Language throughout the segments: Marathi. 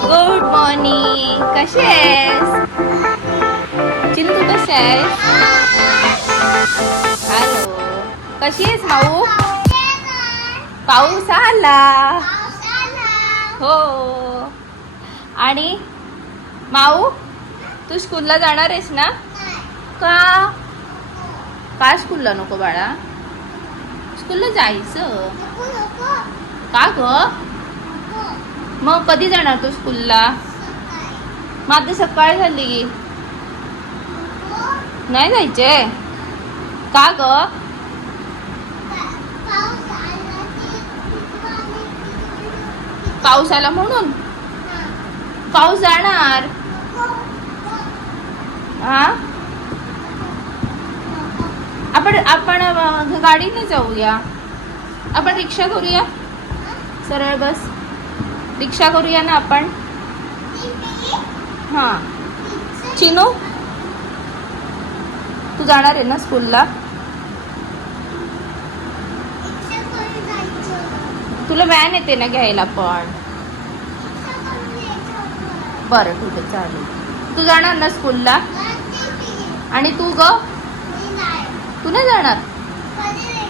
गुड मॉर्निंग कशी आहेस? चिनू तू कशी आहेस? हॅलो कशी आहेस माऊ? पाऊस आला. हो. आणि माऊ तू स्कूलला जाणार आहेस ना? का? का स्कूलला नको बाळा? स्कूलला जायचं? का ग? मग कधी जाणार तू स्कूलला? मग आता सकाळ झाली. नाही जायचे? का ग? पाऊस आला म्हणून? पाऊस जाणार? हा? आपण आपण गाडीने जाऊया. आपण रिक्षा करूया? सरळ बस. रिक्षा करूया ना आपण? हा. चिनू? तू जाणार आहे ना स्कूलला? तुला व्हॅन येते ना घ्यायला पण. बरं ठीक आहे चालेल. तू जाणार ना स्कूलला? आणि तू ग? तू नाही जाणार?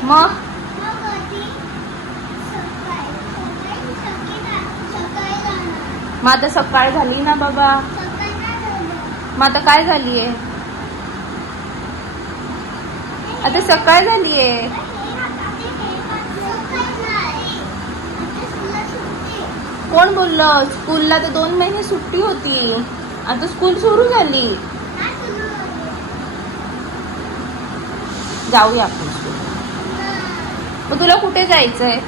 मग? मग आता सकाळ झाली ना बाबा. मग आता काय झालीये? आता सकाळ झालीये. कोण बोललं? स्कूलला तर दोन महिने सुट्टी होती. आता स्कूल सुरू झाली. जाऊया आपण. मग तुला कुठे जायचंय?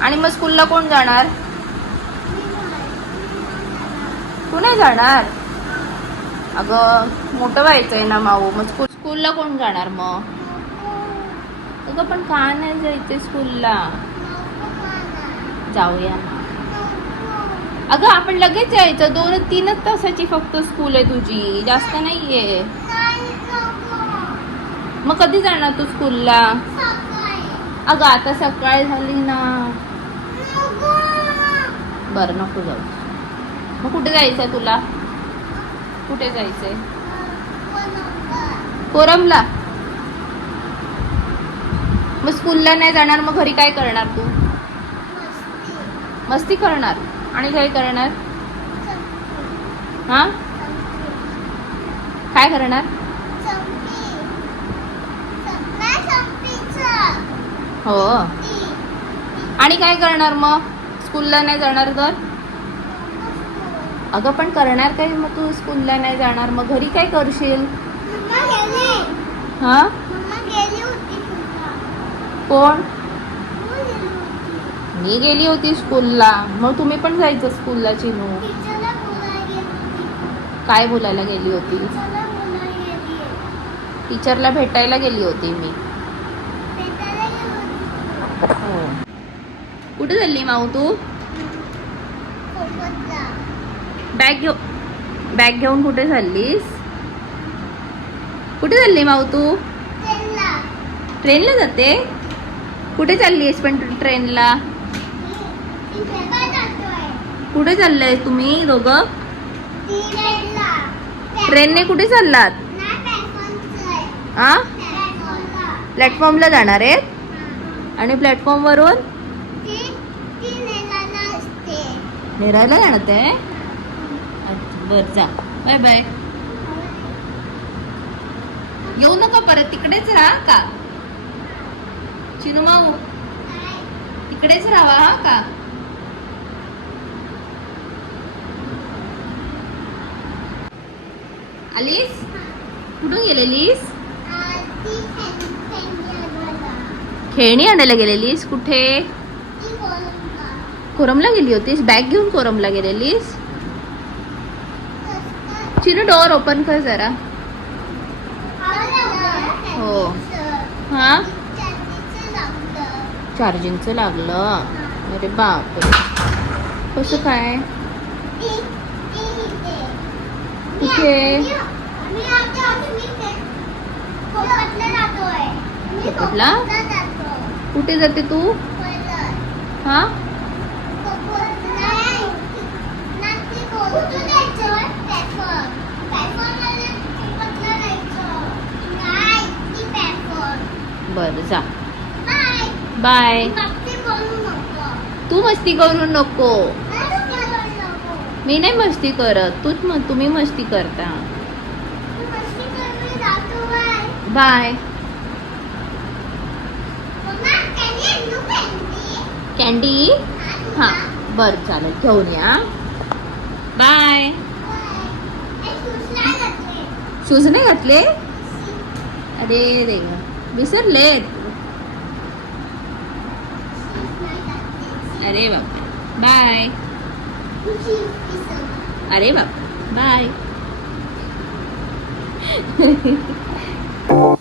आणि मग स्कूलला कोण जाणार? तू नाही जाणार? अगं मोठं व्हायचंय ना माऊ मग स्कूल स्कूलला कोण जाणार मग? अगं पण का नाही जायचंय स्कूलला जाऊया ना. अगं आपण लगेच जायचं दोन तीनच तासाची फक्त स्कूल आहे तुझी. जास्त नाहीये. मग कधी जाणार तू स्कूलला अगं आता सकाळ झाली ना. बरं नको जाऊ. मग कुठे जायचंय तुला? कुठे जायचंय? कोरमला. मग स्कूलला नाही जाणार मग घरी काय करणार तू? मस्ती करणार? आणि काय करणार? हा? काय करणार? हो. आणि काय करणार मग? स्कूलला नाही जाणार तर? अगं पण करणार काय मग तू? स्कूलला नाही जाणार. मग घरी काय करशील? हा? कोण? मी गेली होती स्कूलला. मग तुम्ही पण जायचं स्कूलला चिनू? काय बोलायला गेली होती? टीचरला भेटायला गेली होती मी. हो. कुठे चालली माऊ तू? बॅग घेऊ बॅग घेऊन कुठे चाललीस? कुठे चालली माऊ तू? ट्रेनला. जाते? कुठे चालली आहेस पण ट्रेनला? कुठे चाललंय तुम्ही दोघं? ट्रेनने कुठे चाललात? आ? प्लॅटफॉर्मला जाणार आहेत? आणि प्लॅटफॉर्म वरून नेरायला जाणार ते? बर जा. Bye bye. येऊ नका परत तिकडेच राहा का? चिनू माऊ तिकडेच राहा हा का? आलीस कुठून गेलेलीस खेळणी आणायला गेलेलीस कुठे? कोरमला गेली होतीस? बॅग घेऊन कोरमला गेलेलीस चिनू डोअर ओपन कर जरा. हो. हा? चार्जिंगचं लागलं. अरे बापरे. कसं काय? कुठे? कुठे जाते तू? हा? बरं जा. बाय तू मस्ती करू नको. मी नाही मस्ती करत. तूच तुम्ही मस्ती करता. बाय कॅन्डी हा बरं चालेल घेऊन या. बाय शूज नाही घातले? अरे रे विसरले. अरे बाबा बाय अरे बाबा बाय Thank you.